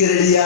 muthikiriria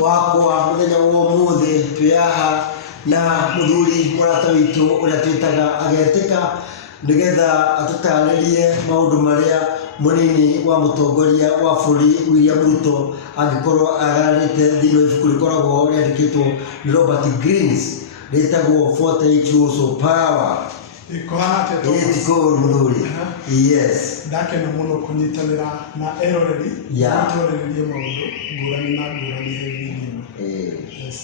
wakwa muthenya wa muthi tuyaha na muthuri murata witu uria twitaga agetika nigetha atutaririe maundu maria munini wa mutongoria wa bũrũri William Ruto angikorwo agararite thĩinĩ ibuku rikoragwo riandikitwo ni Robert Greens ritagwo 48 Rules of Power. Muthuri. Yes. Ndakena muno kunyitanira na eroreri tũrĩrĩrie maũndũ ngũrani na ngũrani heviini. Yes.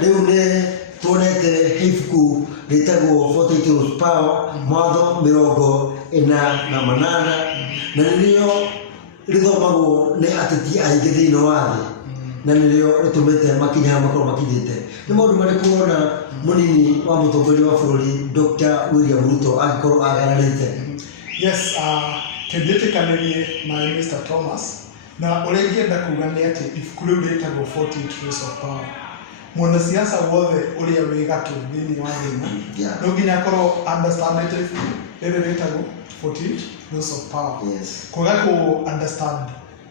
Rĩu nĩ tuonete ibuku ritagwo 48 Rules of Power mawatho 48 na nĩrĩo rĩthomagwo nĩ ateti aingĩ thĩinĩ wa thĩ na nĩrĩo rĩtũmĩte makinya makorwo makinyĩte. Nĩ maũndũ marĩkũ wona munini wa mutongoria wa bũrũri Dr. William Ruto angĩkorwo agararĩte? Yes, kĩndĩtĩkanĩrie na Mr. Thomas na ũrĩa ingĩenda kuga nĩ atĩ ibuku rĩu rĩtagwo 48 Rules of Power. Mwanasiasa wothe ũrĩa wĩ gatũ thĩinĩ wa thĩ no nginya akorwo understandĩte ibuku rĩrĩ rĩtagwo 48 Rules of Power. Kwaga kũ understand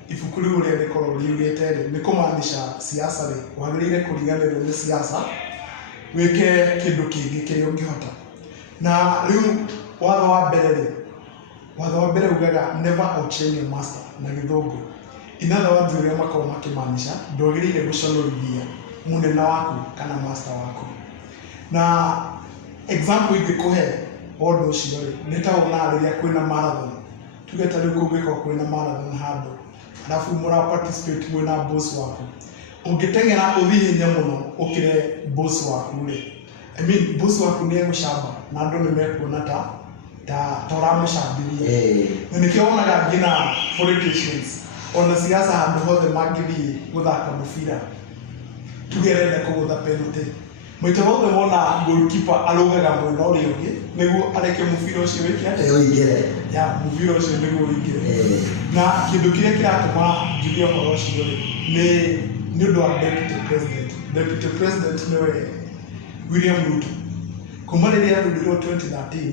ibuku rĩu ũrĩa rĩkorwo riugĩte nĩ kũmaanisha siasa rĩ wagĩrĩire kũriganĩrwo nĩ siasa wike kindu kingi kiria ungihota. Na riu watho wa mbere ugaga never outshine your master na githungu. In other words, uria makorwo makimaanisha ndwagĩrĩire gũconorithia munene waku kana master waku. Na example ingĩkũhe ũndũ ũcio nĩ ta ũna rĩrĩa kwĩna marathon. Tuge ta rĩu kũngĩkorwo kwĩna marathon handũ alafu mũra participate mwĩna boss waku ungitengera uthihinya muno ukire boss waku ri. I mean boss waku ni egũcamba na andũ nĩ mekuona ta toramũcambirie. Na nĩkĩo wonaga ngina politicians ona siasa handũ hothe mangĩthiĩ gũthaka mũbira tugerende kũgũtha penalty maita mothe wona goalkeeper araugaga mwena ũrĩa ũngĩ nĩguo areke mũbira ũcio wĩke ũingĩre. Mũbira ũcio nĩguo ũingĩre. Na kĩndũ kĩrĩa kĩratũma njuge ũhoro ũcio nĩ ũndũ wa deputy president nĩwe William Ruto. Kuma rĩrĩa athurĩtwo 2013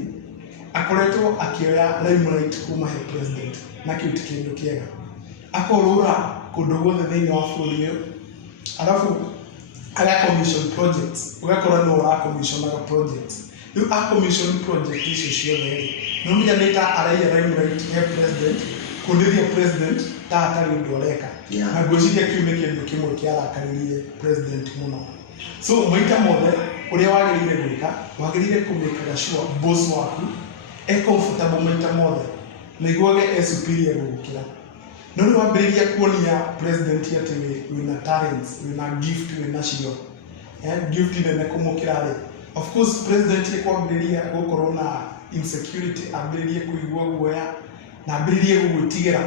akoretwo akĩoya limelight kuma he president na kĩu ti kĩndũ kĩega. Akorũra kũndũ guothe thĩinĩ wa bũrũri ũyũ alafu aga commission projects ugakora no ra commissionaga projects. Rĩu a commission project icio ciothe no menya nĩ ta araiya limelight he president kũndĩria president ta atarĩ ũndũ areka. Na ngwĩciria kĩu nĩ kĩndũ kĩmwe kĩarakaririe president mũno. So maita mothe ũrĩa wagĩrĩire gwĩka wagĩrĩire kũmĩkaga sure boss waku comfortable maita mothe nĩguo ge superior gũkĩra. No nĩ wambĩrĩria kuonia president atĩ wĩna talents wĩna gift wĩna cio gift nene kũmũkĩra rĩ. Of course president kwambĩrĩria gũkorwo na insecurity ambĩrĩrie kũigua guoya na ambĩrĩrie gũgwĩtigĩra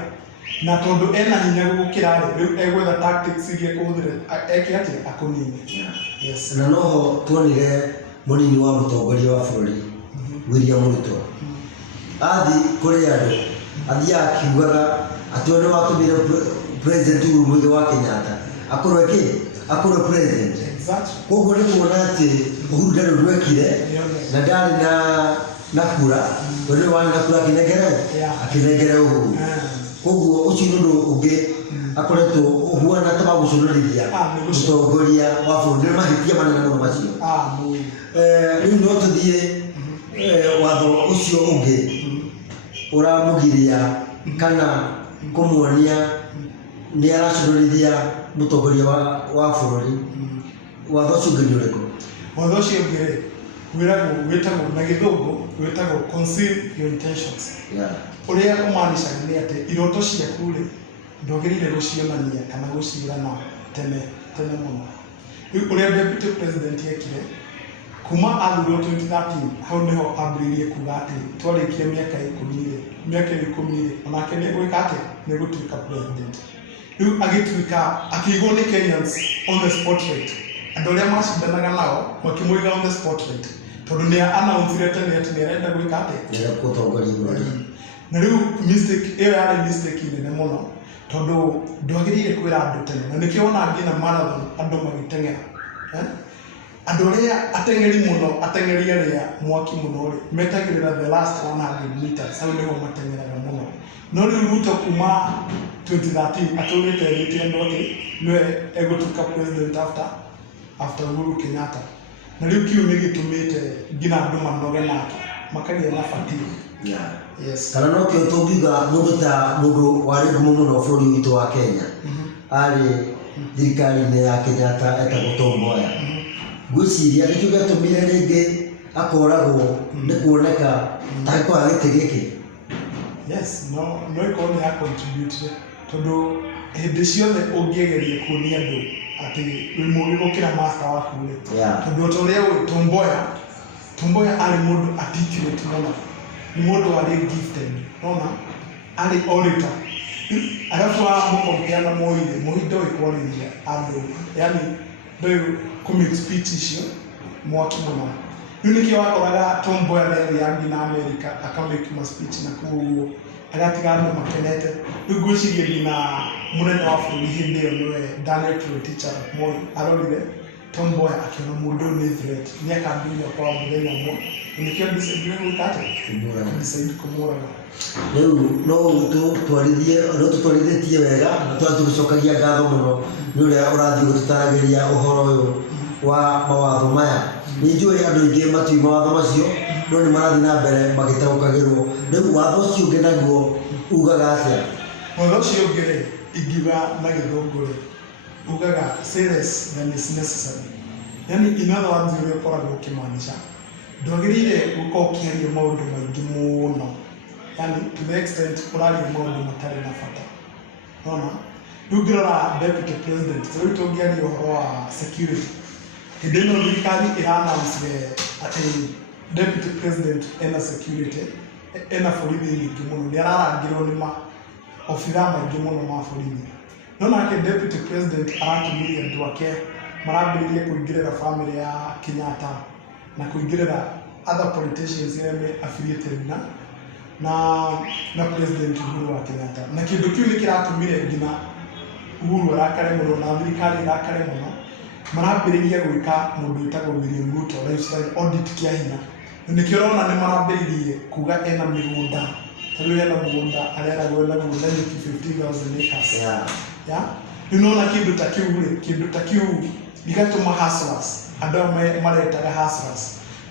na tondu ena hinya gũkĩra rĩu egwetha tactics iria kũhũthĩra eke atĩ akũnine. Yes. Na noho tuonire munini wa mutongoria wa bũrũri William Ruto athi kũrĩ andũ athiaga akiugaga atĩ nĩ watũmire president Uhuru Muigai wa Kenyatta akorwo president. Koguo nĩ kuona atĩ Uhuru ndarĩ ndwekire na ndarĩ na kura tondũ nĩ warĩ na kura akĩnengere Uhuru. Koguo ũcio nĩ ũndũ ũngĩ akoretwo ũhuana ta gũconorithia mũtongoria wa bũrũri. Nĩ mahĩtia manene mũno macio. Rĩu no tũthiĩ watho ũcio ũngĩ ũramũgiria kana kũmuonia nĩ araconorithia mũtongoria wa bũrũri. Watho ũcio ũngĩ nĩ ũrĩkũ? Watho ũcio ũngĩ wĩtagwo na gĩthũngũ wĩtagwo conceal your intentions. Ũrĩa ũmaanishaga nĩ atĩ iroto ciaku rĩ ndwagĩrĩire gũcionania kana gũciũrana tene mũno. Rĩu ũrĩa deputy president ekire kuma athurwo 2013 hau nĩho ambĩrĩirie kuga atĩ twarĩkia mĩaka 10 onake nĩ gwĩka atĩ nĩ gũtuĩka president. Rĩu agĩtuĩka akĩigwo nĩ Kenyans on the spotlight. Andũ arĩa macindanaga nao makĩmũiga on the spotlight tondũ nĩ announce tene atĩ nĩ arenda gwĩka atĩ gũtongoria bũrũri. Na rĩu mistake ĩyo yarĩ mistake nene mũno tondũ ndwagĩrĩire kwĩra andũ tene. Na nĩkĩo wona nginya marathon andũ magĩteng'era. Andũ arĩa ateng'eri mũno ateng'eri arĩa mwaki mũno rĩ metagĩrĩra the last 100 meters hau nĩho mateng'eraga mũno. no rĩu Ruto kuma 2013 atũrĩte rĩtie ndoke nĩwe egũtuĩka president after Uhuru Kenyatta, na rĩu kĩu nĩ gĩtũmĩte nginya andũ manoge nake makagĩa na fatigue. Yes. Kana no kĩo tũngiuga mũndũ warĩ ngumo mũno bũrũri witũ wa Kenya arĩ thirikari-inĩ ya Kenyatta etagwo Tom Mboya. Ngwĩciria nĩkĩo gĩatũmire rĩngĩ akoragwo nĩ kuoneka ta kwaga gĩtĩ gĩkĩ. Yes, no ikorwo nĩ contribute tondũ hĩndĩ ciothe ũngĩgeria kuonia andũ atĩ wĩ mũũgĩ gũkĩra master waku rĩ, tondũ ta ũrĩa ũĩ Tom Mboya arĩ mũndũ articulate mũno, nĩ mũndũ warĩ gifted, nona arĩ orator, arabu mũkompea na Moi ndoĩ kwarĩria andũ, yani ndoĩ kũmake speech icio mwaki mũno. Rĩu nĩkĩo wakoraga Tom Mboya rĩathiaga nginya America akamake ma speech na kũu agatiga andũ makenete. Rĩu ngwĩciria nginya mũnene wa bũrũri hĩndĩ ĩyo nĩwe Daniel Toroitich arap Moi arorire Tom Mboya akĩona mũndũ ũyũ nĩ threat, nĩakambĩrĩria kwa mũthenya ũmwe, nĩkĩo decide gwĩka atĩ kũmũraga. Rĩu no tũtwarithĩtie wega na tũgĩcokagia ngatho mũno nĩ ũrĩa ũrathiĩ gũtũtaragĩria ũhoro ũyũ wa mawatho maya. Nĩ njũĩ andũ aingĩ matiũĩ mawatho macio no nĩ marathiĩ na mbere magĩtaũkagĩrwo. Rĩu watho ũcio ũngĩ naguo ugaga atĩa? Watho ũcio ũngĩ rĩ, ingiuga na gĩthũngũ rĩ, ugaga say less than is necessary. Yani in other words ũrĩa ũkoragwo ũkĩmaanisha ndwagĩrĩire gũkorwo ũkĩaria maũndũ maingĩ mũno, yani to the extent ũraria maũndũ matarĩ na bata. Nona rĩu ngĩrora deputy president, rĩu tũngĩaria ũhoro wa security, hĩndĩ ĩno thirikari ĩra-announce atĩ deputy president ena security, ena borithi nyingĩ mũno, nĩ ararangĩrwo nĩ maobithaa maingĩ mũno ma borithi. No nake deputy president aratũmĩria andũ ake marambĩrĩria kũingĩrĩra family ya Kenyatta na kũingĩrĩra other politicians arĩa me affiliated na president Uhuru wa Kenyatta, na kĩndũ kĩu nĩ kĩratũmire nginya Uhuru arakare mũno na thirikari ĩrakare mũno, marambĩrĩria gwĩka mũndũ wĩtagwo William Ruto lifestyle audit kĩa hinya. Nĩkĩo ũrona nĩ marambĩrĩirie kuga ena mĩgũnda, tondũ ena mũgũnda areragwo ena mũgũnda nyeki 15,000 acres. Rĩu nona kĩndũ ta kĩu gĩgatũma hustlers, andũ maretaga hustlers,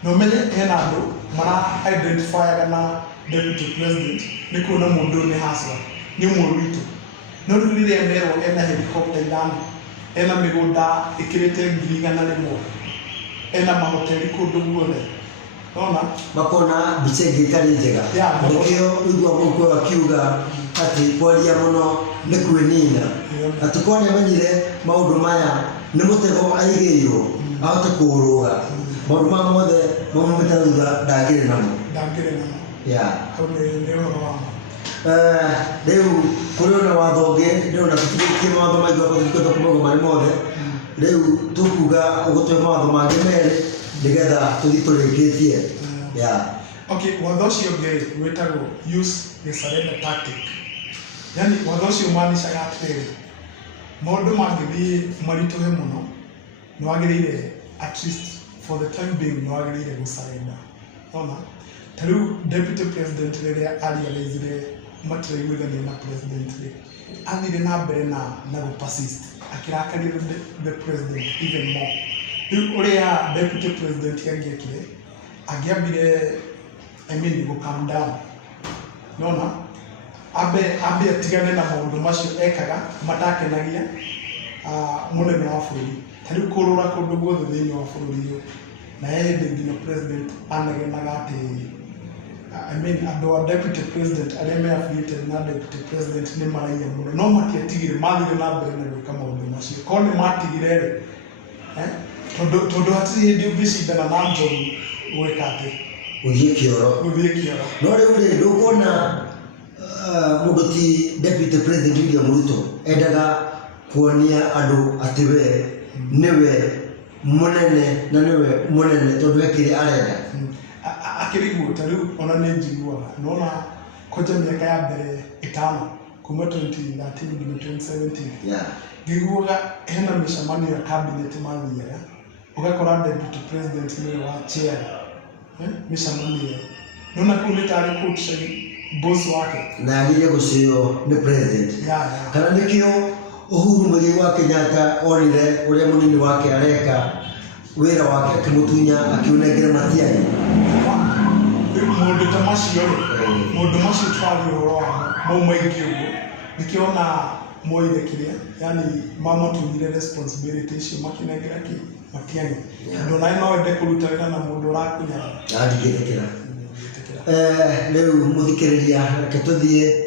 na ũmenye hena andũ mara-identifyaga na deputy president nĩ kuona mũndũ nĩ hustler, nĩ mũrutwo. No rĩu rĩrĩa merwo ena helicopter ithano, ena mĩgũnda ĩkĩrĩte 100,000, ena mahoteli kũndũ guothe, nona makona mbica ĩngĩ ĩtarĩ njega. Nĩkĩo ũigua mũkwe wakiuga atĩ kwaria mũno nĩ kwĩnina, atĩ korwo nĩamenyire maũndũ maya nĩ mũtego aigĩirwo ahote kũũrũga, maũndũ maya mothe maumĩte thutha ndangĩrĩ namo. Rĩu kũrĩ ona watho ũngĩ ndĩrona tũtigĩtie mawatho maingĩ tũtikĩenda kũmauga marĩ mothe, rĩu tũkuga ũgũtũhe mawatho mangĩ merĩ nĩgetha tũthiĩ tũrĩkĩtie. Okay, watho ũcio ũngĩ wĩtagwo use the surrender tactic. Yani watho ũcio ũmaanishaga atĩrĩrĩ, maũndũ mangĩthiĩ maritũhe mũno nĩwagĩrĩire at least for the time being nĩwagĩrĩire gũsurrender. Ona ta rĩu deputy president rĩrĩa arializire matiraiguithania na president rĩ, athire na mbere na gũpersist akĩrakaria the president even more. Rĩu ũrĩa deputy president angĩekire angĩambire gũ calm down, nona ambe atigane na maũndũ macio ekaga matakenagia mũnene wa bũrũri. Ta rĩu kũrũra kũndũ guothe thĩinĩ wa bũrũri ũyũ, na hĩndĩ nginya president anegenaga atĩ andũ a deputy president arĩa me affiliated na deputy president nĩ maraia mũno, no matiatigire, mathire na mbere na gwĩka maũndũ macio. Korwo nĩ matigire rĩ, tondũ hatirĩ hĩndĩ ũngĩcindana na John gwĩka atĩ gũthiĩ kĩoro. No rĩu rĩ, ndũkuona mũndũ ti deputy president William Ruto endaga kuonia andũ atĩ we nĩwe mũnene na nĩwe mũnene tondũ ekĩrĩ arenda akĩriguo. Ta rĩu ona nĩ njiguaga nona koja mĩaka ya mbere 5 kuma 2013 nginya 2017 ngĩiguaga hena mĩcemanio ya cabinet mathiaga, ũgakora deputy president nĩwe wa chair mĩcemanio ĩyo. Nona kũu nĩ tarĩ boss wake na agire gucio ni president kana nikio Uhuru Muigai Kenyatta onire uria munini wake areka wira wake akimutunya akiunengere Matiang'i mundu ta macio twari uhoro wa mumaingi uguo nikiona moire kiria yani mamutunyire responsibility icio makinengera ki Matiang'i ndona no ende kuruta wira na mundu urakunyara adigithikira riu muthikiriria reke tuthie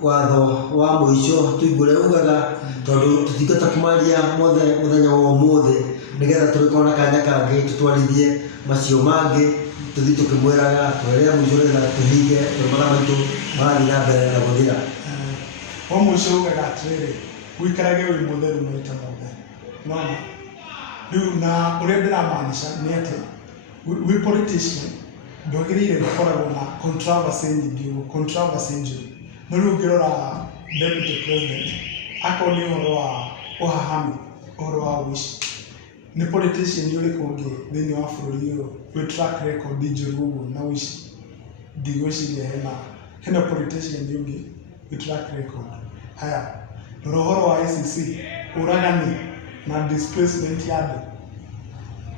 watho wa muico tuigure ugaga tondu tutingata kumaria mothe muthenya wa umuthi nigetha turikona kanya kangi tutwarithie macio mangi tuthi tukimwiraga twerea muico na tuhinge mara maitu mari na mbere na guthira o muico ugaga atiriri wikarage wi mutheru maita mothe nona riu na uria ndiramaanisha ni ati we politician ndwagirire gukoragwo na controversy nyingi no riu ngirora deputy president akoni uhoro wa uhahami uhoro wa wish ni politician yuriku ungi thini wa bururi uyu wi track record njuru na wish ndigwiciria hena politician yungi wi track record haya uhoro wa ICC uragani na displacement ya andu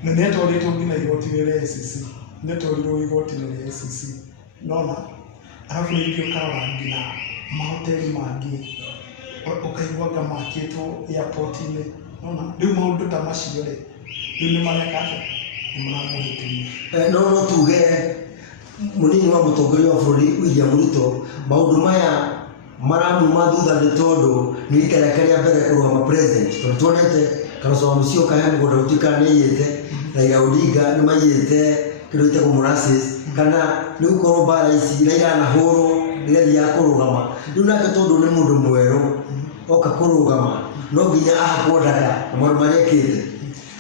na netorito ngina igoti rire ICC netoriro igoti rire ICC nona arafu ningĩ ũkarora ngina mahoteli mangĩ ũkaiguaga makĩtwo airport-inĩ nona rĩu maũndũ ta macio rĩ rĩu nĩ mareka atĩa nĩ maramũhĩtĩria no tuge munini wa mũtongoria wa bũrũri William Ruto maũndũ maya maramuma thutha nĩ tondũ nĩ rita rĩake rĩa mbere kũrũgama president tondũ tuonete Kalonzo Musyoka he mũgũnda gũtuĩka nĩ aiyĩte Raila Odinga nĩ maiyĩte kĩndũ gĩtagwo molasses kana nĩ gũkorwo mbara ici Raila anahũrwo nĩgetha kũrũgama rĩu nake tondũ nĩ mũndũ mwerũ oka kũrũgama no nginya ahakwo ndaka na maũndũ marĩa ekĩte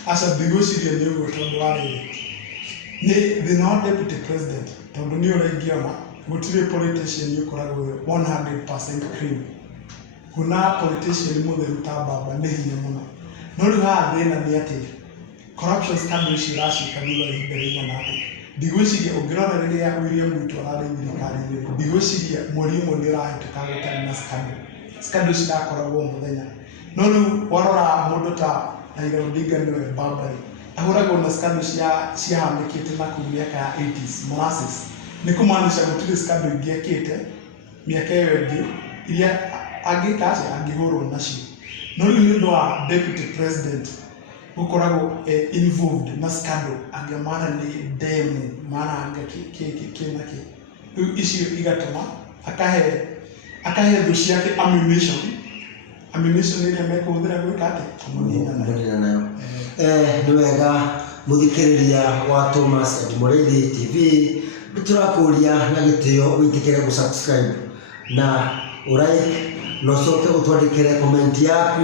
aca ndigwĩciria nĩ ũguo tondũ wa rĩrĩ nĩ thĩna wa deputy president tondũ nĩ ũraingĩona gũtirĩ politician ũkoragwo 100% clean kuna politician mũtheru ta Baba nĩ hinya mũno no rĩu haha thĩna nĩ atĩ corruption scandal ici iracika thutha ihinda rĩigana atĩa ndigwĩciria ũngĩrora rĩrĩa William Ruto ararĩ thirikari-inĩ ndigwĩciria mweri ũmwe nĩ ũrahĩtũka gũtarĩ na scandal cirakoragwo mũthenya no rĩu warora mũndũ ta Raila Odinga nĩwe Baba ahũragwo na scandal ciahanĩkĩte na kũu mĩaka ya 80s molasses nĩ kũmaanisha gũtirĩ scandal ingĩ ekĩte mĩaka ĩyo ĩngĩ iria angĩka atĩa angĩhũrwo nacio no rĩu nĩ ũndũ wa deputy president gukoragwo involved na scandal angiamana ni demu mana anga kina icio igatuma akahe thũ ciake ammunition iria mekuhũthĩra gwĩka atĩ kũmunina nayo nĩ wega mũthikĩrĩria wa Thomas Mũraithi TV nĩtũrakũria na gĩtĩo wĩtĩkĩre gũsubscribe na ũlike na ũcoke ũtwandĩkĩre comment yaku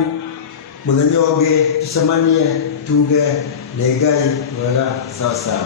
muthenya ũngĩ tucemanie tuge nĩ Ngai wega sawa sawa.